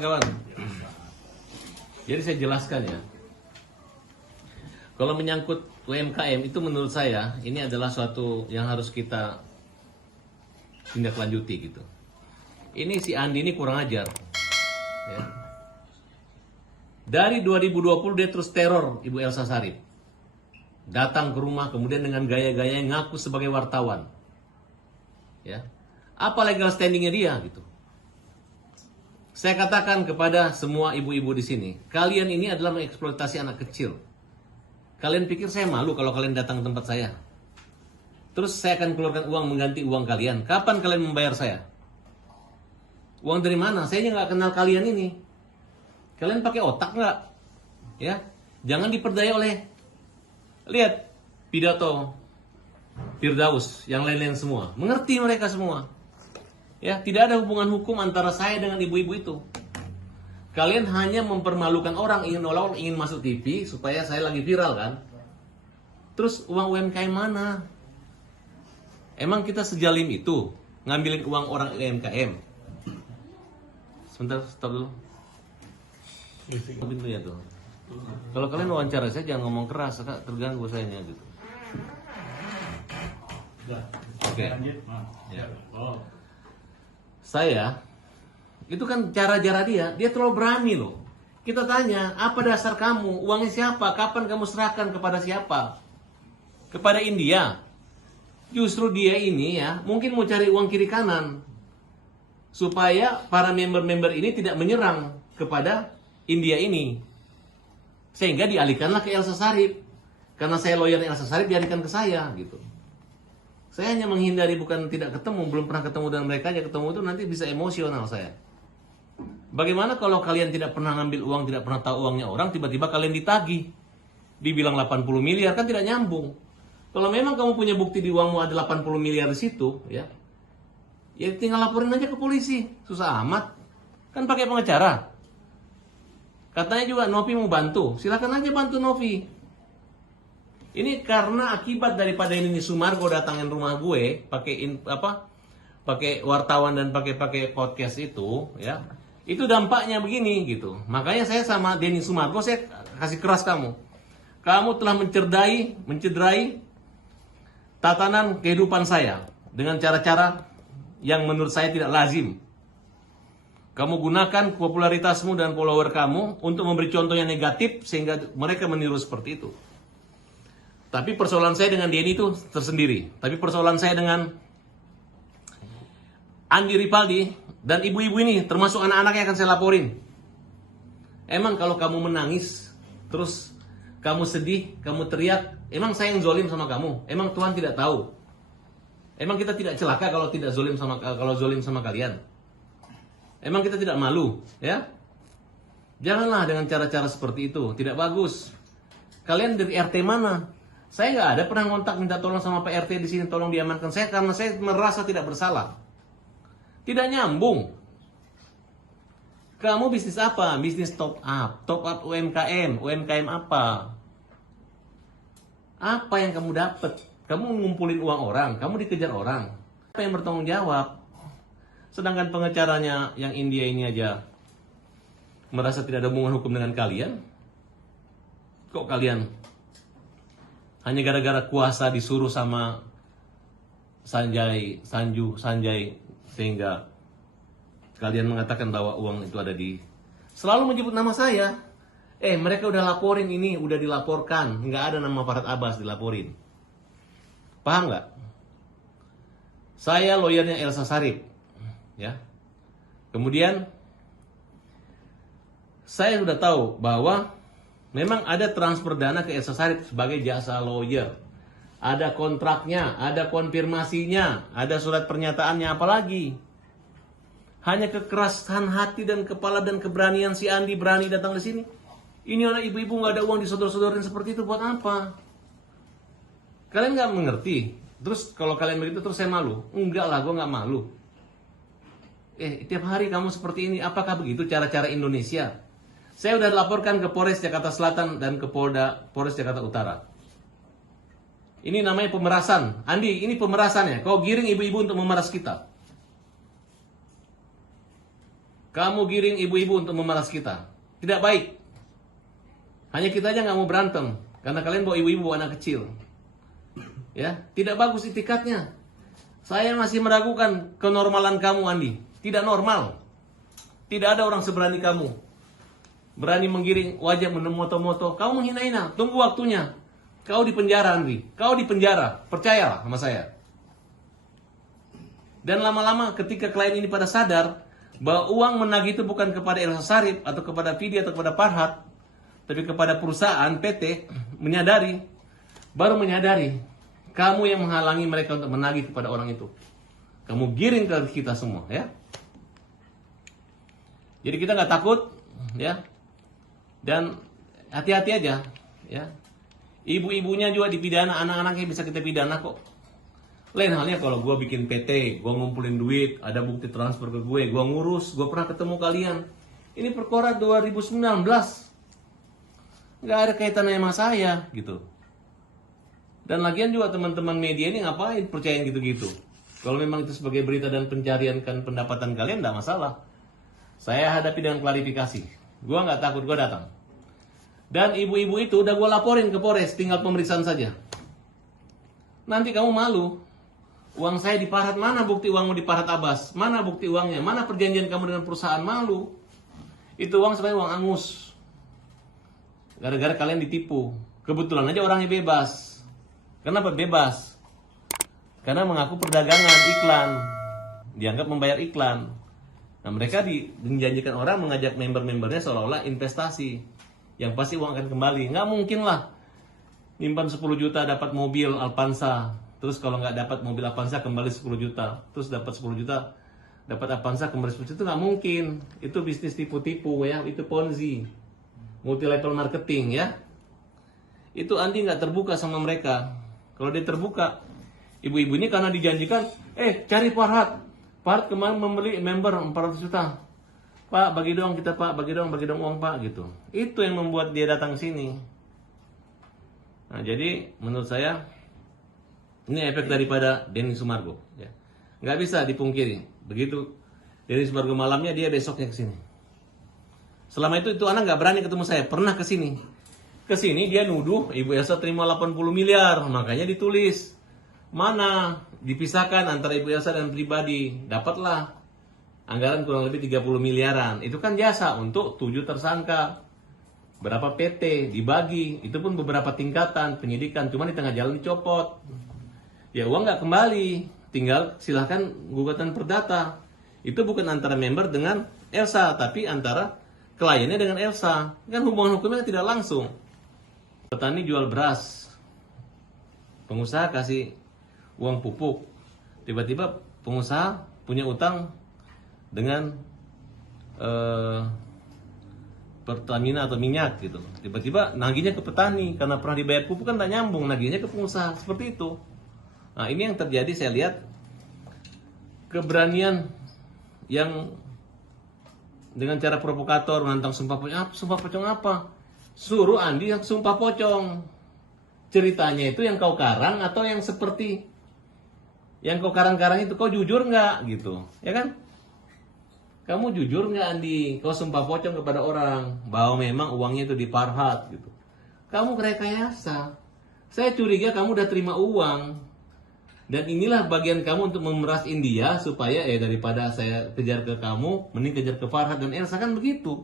kawan. Jadi saya jelaskan ya. Kalau menyangkut UMKM itu menurut saya ini adalah suatu yang harus kita tindak lanjuti gitu. Ini si Andi ini kurang ajar. Ya. Dari 2020 dia terus teror Ibu Elsa Sharif. Datang ke rumah kemudian dengan gaya-gaya yang ngaku sebagai wartawan. Ya. Apa legal standingnya dia gitu. Saya katakan kepada semua ibu-ibu di sini, kalian ini adalah mengeksploitasi anak kecil. Kalian pikir saya malu kalau kalian datang ke tempat saya? Terus saya akan keluarkan uang mengganti uang kalian. Kapan kalian membayar saya? Uang dari mana? Saya nggak kenal kalian ini. Kalian pakai otak nggak? Ya, jangan diperdaya oleh. Lihat pidato Firdaus, yang lain-lain semua. Mengerti mereka semua. Ya, tidak ada hubungan hukum antara saya dengan ibu-ibu itu. Kalian hanya mempermalukan orang, ingin masuk TV supaya saya lagi viral kan? Terus uang UMKM mana? Emang kita sejalim itu ngambilin uang orang UMKM? Sebentar, stop dulu. Pintunya tuh. Kalau kalian wawancara saya jangan ngomong keras, Kak, terganggu sayanya gitu. Oke. Ya. Saya itu kan cara-cara dia terlalu berani loh. Kita tanya, apa dasar kamu? Uangnya siapa? Kapan kamu serahkan kepada siapa? Kepada India. Justru dia ini ya, mungkin mau cari uang kiri kanan. Supaya para member-member ini tidak menyerang kepada India ini. Sehingga dialihkanlah ke Elsa Sharif. Karena saya lawyer Elsa Sharif, dialihkan ke saya gitu. Saya hanya menghindari, bukan tidak ketemu, belum pernah ketemu dengan mereka, aja ketemu itu nanti bisa emosional saya. Bagaimana kalau kalian tidak pernah ngambil uang, tidak pernah tahu uangnya orang, tiba-tiba kalian ditagih. Dibilang 80 miliar, kan tidak nyambung. Kalau memang kamu punya bukti di uangmu ada 80 miliar di situ, ya tinggal laporin aja ke polisi. Susah amat. Kan pakai pengacara. Katanya juga Novi mau bantu. Silakan aja bantu Novi. Ini karena akibat daripada ini Sumargo datangin rumah gue, pakai wartawan dan pakai podcast itu, ya. Itu dampaknya begini gitu. Makanya saya sama Denny Sumargo saya kasih keras kamu. Kamu telah mencederai tatanan kehidupan saya dengan cara-cara yang menurut saya tidak lazim. Kamu gunakan popularitasmu dan follower kamu untuk memberi contoh yang negatif sehingga mereka meniru seperti itu. Tapi persoalan saya dengan Denny itu tersendiri. Tapi persoalan saya dengan Andi Ripaldi dan ibu-ibu ini, termasuk anak-anaknya akan saya laporin. Emang kalau kamu menangis, terus kamu sedih, kamu teriak, emang saya yang zolim sama kamu? Emang Tuhan tidak tahu? Emang kita tidak celaka kalau tidak zolim sama kalian? Emang kita tidak malu, ya? Janganlah dengan cara-cara seperti itu, tidak bagus. Kalian dari RT mana? Saya nggak ada pernah ngontak minta tolong sama Pak RT di sini, tolong diamankan saya karena saya merasa tidak bersalah. Tidak nyambung. Kamu bisnis apa? Bisnis top up UMKM apa? Apa yang kamu dapat? Kamu ngumpulin uang orang, kamu dikejar orang. Apa yang bertanggung jawab? Sedangkan pengacaranya yang India ini aja merasa tidak ada hubungan hukum dengan kalian. Kok kalian hanya gara-gara kuasa disuruh sama Sanjay sehingga kalian mengatakan bahwa uang itu ada di, selalu menyebut nama saya. Mereka udah laporin ini, udah dilaporkan, nggak ada nama Farhad Abbas dilaporin. Paham nggak? Saya lawyernya Elsa Sharif, ya. Kemudian saya sudah tahu bahwa memang ada transfer dana ke Elsa Sharif sebagai jasa lawyer. Ada kontraknya, ada konfirmasinya, ada surat pernyataannya, apalagi. Hanya kekerasan hati dan kepala dan keberanian si Andi berani datang di sini. Ini anak ibu-ibu nggak ada uang disodor-sodorin seperti itu buat apa? Kalian nggak mengerti. Terus kalau kalian begitu terus saya malu? Enggak lah, gue nggak malu. Tiap hari kamu seperti ini, apakah begitu cara-cara Indonesia? Saya sudah laporkan ke Polres Jakarta Selatan dan ke Polres Jakarta Utara. Ini namanya pemerasan. Andi, ini pemerasan ya. Kau giring ibu-ibu untuk memeras kita. Kamu giring ibu-ibu untuk memeras kita. Tidak baik. Hanya kita aja nggak mau berantem. Karena kalian bawa ibu-ibu anak kecil. Ya, tidak bagus itikadnya. Saya masih meragukan kenormalan kamu, Andi. Tidak normal. Tidak ada orang seberani kamu. Berani menggiring wajah menemoto-moto. Kamu menghina-hina. Tunggu waktunya. Kau di penjara, Andi. Kau di penjara. Percayalah sama saya. Dan lama-lama ketika klien ini pada sadar bahwa uang menagih itu bukan kepada Elsa Sharif atau kepada Vidi atau kepada Farhat, tapi kepada perusahaan PT, baru menyadari kamu yang menghalangi mereka untuk menagih kepada orang itu. Kamu giring ke kita semua, ya. Jadi kita nggak takut, ya. Dan hati-hati aja, ya. Ibu-ibunya juga dipidana, anak-anaknya bisa kita pidana kok. Lain halnya kalau gue bikin PT, gue ngumpulin duit, ada bukti transfer ke gue ngurus, gue pernah ketemu kalian. Ini perkara 2019. Nggak ada kaitannya sama saya, gitu. Dan lagian juga teman-teman media ini ngapain percayain gitu-gitu. Kalau memang itu sebagai berita dan pencarian kan pendapatan kalian, nggak masalah. Saya hadapi dengan klarifikasi. Gue nggak takut, gue datang. Dan ibu-ibu itu udah gue laporin ke Polres, tinggal pemeriksaan saja. Nanti kamu malu. Uang saya di Farhat, mana bukti uangmu di Farhat Abbas? Mana bukti uangnya? Mana perjanjian kamu dengan perusahaan? Malu. Itu uang sebenarnya uang angus. Gara-gara kalian ditipu. Kebetulan aja orangnya bebas. Kenapa bebas? Karena mengaku perdagangan, iklan. Dianggap membayar iklan. Nah, mereka menjanjikan orang mengajak member-membernya seolah-olah investasi. Yang pasti uang akan kembali. Nggak mungkin lah. Nyimpan 10 juta dapat mobil Alpansa. Terus kalau nggak dapat mobil Avanza kembali 10 juta. Terus dapat 10 juta dapat Avanza kembali 10 juta. Itu nggak mungkin. Itu bisnis tipu-tipu, ya. Itu Ponzi. Multi level marketing, ya. Itu Andi nggak terbuka sama mereka. Kalau dia terbuka, ibu-ibu ini karena dijanjikan, cari Farhat. Farhat kemarin membeli member 400 juta. Pak, bagi dong kita, Pak. Bagi dong uang, Pak, gitu. Itu yang membuat dia datang sini. Nah, jadi menurut saya ini efek daripada Denny Sumargo, ya. Nggak bisa dipungkiri. Begitu Denny Sumargo malamnya, dia besoknya ke sini. Selama itu anak nggak berani ketemu saya. Pernah ke sini. Ke sini dia nuduh Ibu Elsa terima 80 miliar. Makanya ditulis. Mana dipisahkan antara Ibu Elsa dan pribadi. Dapatlah anggaran kurang lebih 30 miliaran. Itu kan jasa untuk 7 tersangka. Berapa PT dibagi. Itu pun beberapa tingkatan penyidikan. Cuma di tengah jalan dicopot. Ya uang nggak kembali, tinggal silahkan gugatan perdata. Itu bukan antara member dengan Elsa, tapi antara kliennya dengan Elsa. Kan hubungan hukumnya tidak langsung. Petani jual beras, pengusaha kasih uang pupuk. Tiba-tiba pengusaha punya utang dengan Pertamina atau minyak gitu. Tiba-tiba nagihnya ke petani karena pernah dibayar pupuk kan tak nyambung, nagihnya ke pengusaha. Seperti itu. Nah, ini yang terjadi, saya lihat keberanian yang dengan cara provokator menantang sumpah pocong. Sumpah pocong apa? Suruh Andi yang sumpah pocong. Ceritanya itu yang kau karang atau yang seperti yang kau karang-karang itu, kau jujur nggak gitu, ya kan? Kamu jujur nggak, Andi? Kau sumpah pocong kepada orang bahwa memang uangnya itu di Farhat gitu. Kamu rekayasa. Saya curiga kamu udah terima uang. Dan inilah bagian kamu untuk memeras India supaya daripada saya kejar ke kamu, mending kejar ke Farhat dan Elsa, kan begitu.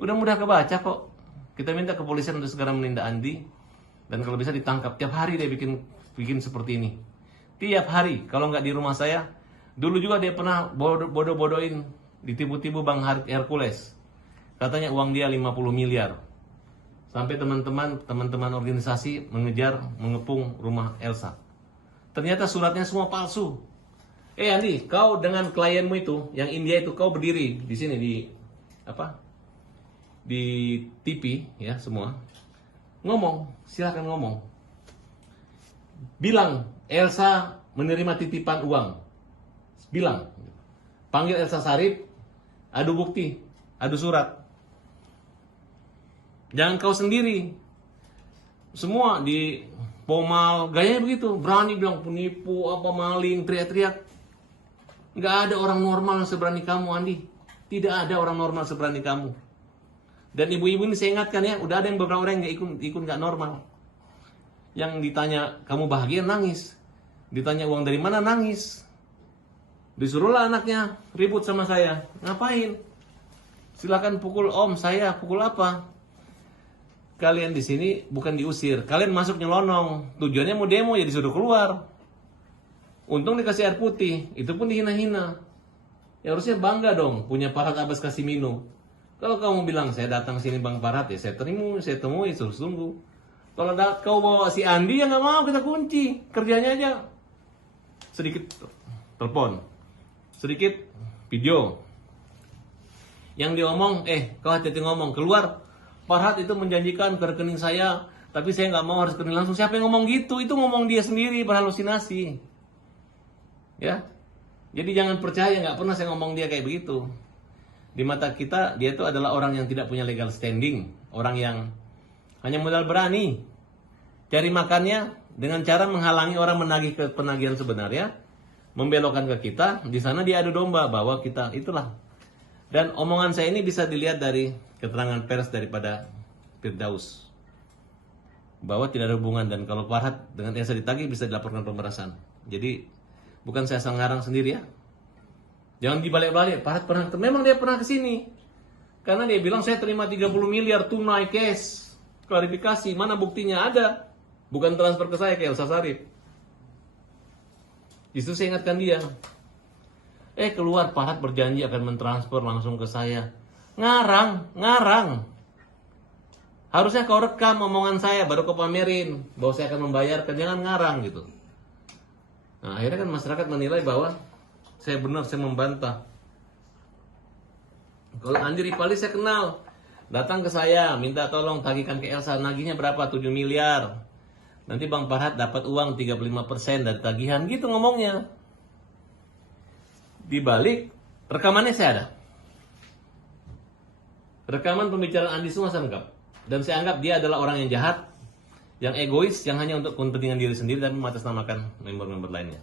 Udah mudah kebaca kok. Kita minta kepolisian untuk segera menindak Andi. Dan kalau bisa ditangkap. Tiap hari dia bikin seperti ini. Tiap hari. Kalau nggak di rumah saya. Dulu juga dia pernah bodoh-bodohin. Ditipu-tipu Bang Hercules. Katanya uang dia 50 miliar. Sampai teman-teman organisasi mengepung rumah Elsa. Ternyata suratnya semua palsu. Andi, kau dengan klienmu itu, yang India itu, kau berdiri di sini di TV, ya semua. Ngomong, silakan ngomong. Bilang Elsa menerima titipan uang. Bilang. Panggil Elsa Sharif, adu bukti, adu surat. Jangan kau sendiri. Semua di Pomal, gayanya begitu, berani bilang penipu, maling, teriak-teriak. Nggak ada orang normal yang seberani kamu, Andi. Tidak ada orang normal seberani kamu. Dan ibu-ibu ini saya ingatkan ya, udah ada yang beberapa orang yang ikut nggak normal. Yang ditanya, kamu bahagia, nangis. Ditanya uang dari mana, nangis. Disuruhlah anaknya ribut sama saya. Ngapain? Silakan pukul om saya, pukul apa? Kalian di sini bukan diusir, kalian masuk nyelonong. Tujuannya mau demo ya disuruh keluar. Untung dikasih air putih, itu pun dihina-hina. Ya harusnya bangga dong punya Farhad Abbas Qasimino. Kalau kamu bilang saya datang sini Bang Farhad ya saya temui, suruh tunggu. Kalau kau bawa si Andi ya nggak mau, kita kunci. Kerjanya aja sedikit telepon, sedikit video. Yang dia ngomong, kau hati-hati ngomong, keluar. Farhad itu menjanjikan ke rekening saya, tapi saya nggak mau harus rekening langsung. Siapa yang ngomong gitu? Itu ngomong dia sendiri, berhalusinasi. Ya, jadi jangan percaya, nggak pernah saya ngomong dia kayak begitu. Di mata kita, dia itu adalah orang yang tidak punya legal standing, orang yang hanya modal berani cari makannya dengan cara menghalangi orang menagih ke penagihan sebenarnya, membelokkan ke kita. Di sana dia adu domba bahwa kita itulah. Dan omongan saya ini bisa dilihat dari keterangan pers daripada Firdaus bahwa tidak ada hubungan, dan kalau Farhad dengan Elsa ditagih bisa dilaporkan pemerasan. Jadi bukan saya asal ngarang sendiri ya. Jangan dibalik-balik. Farhad memang dia pernah ke sini. Karena dia bilang saya terima 30 miliar tunai cash. Klarifikasi, mana buktinya? Ada. Bukan transfer ke saya ke Elsa Sharif. Justru saya ingatkan dia. Keluar Farhad berjanji akan mentransfer langsung ke saya. Ngarang. Harusnya kau rekam omongan saya baru kau pamerin bahwa saya akan membayarkan. Jangan ngarang gitu. Nah, akhirnya kan masyarakat menilai bahwa saya benar, saya membantah. Kalau Andi Ripali saya kenal, datang ke saya, minta tolong tagihkan ke Elsa, nagihnya berapa? 7 miliar. Nanti Bang Farhad dapat uang 35% dari tagihan, gitu ngomongnya. Di balik, rekamannya saya ada. Rekaman pembicaraan Andi semua saya lengkap. Dan saya anggap dia adalah orang yang jahat, yang egois, yang hanya untuk kepentingan diri sendiri dan mengatasnamakan member-member lainnya.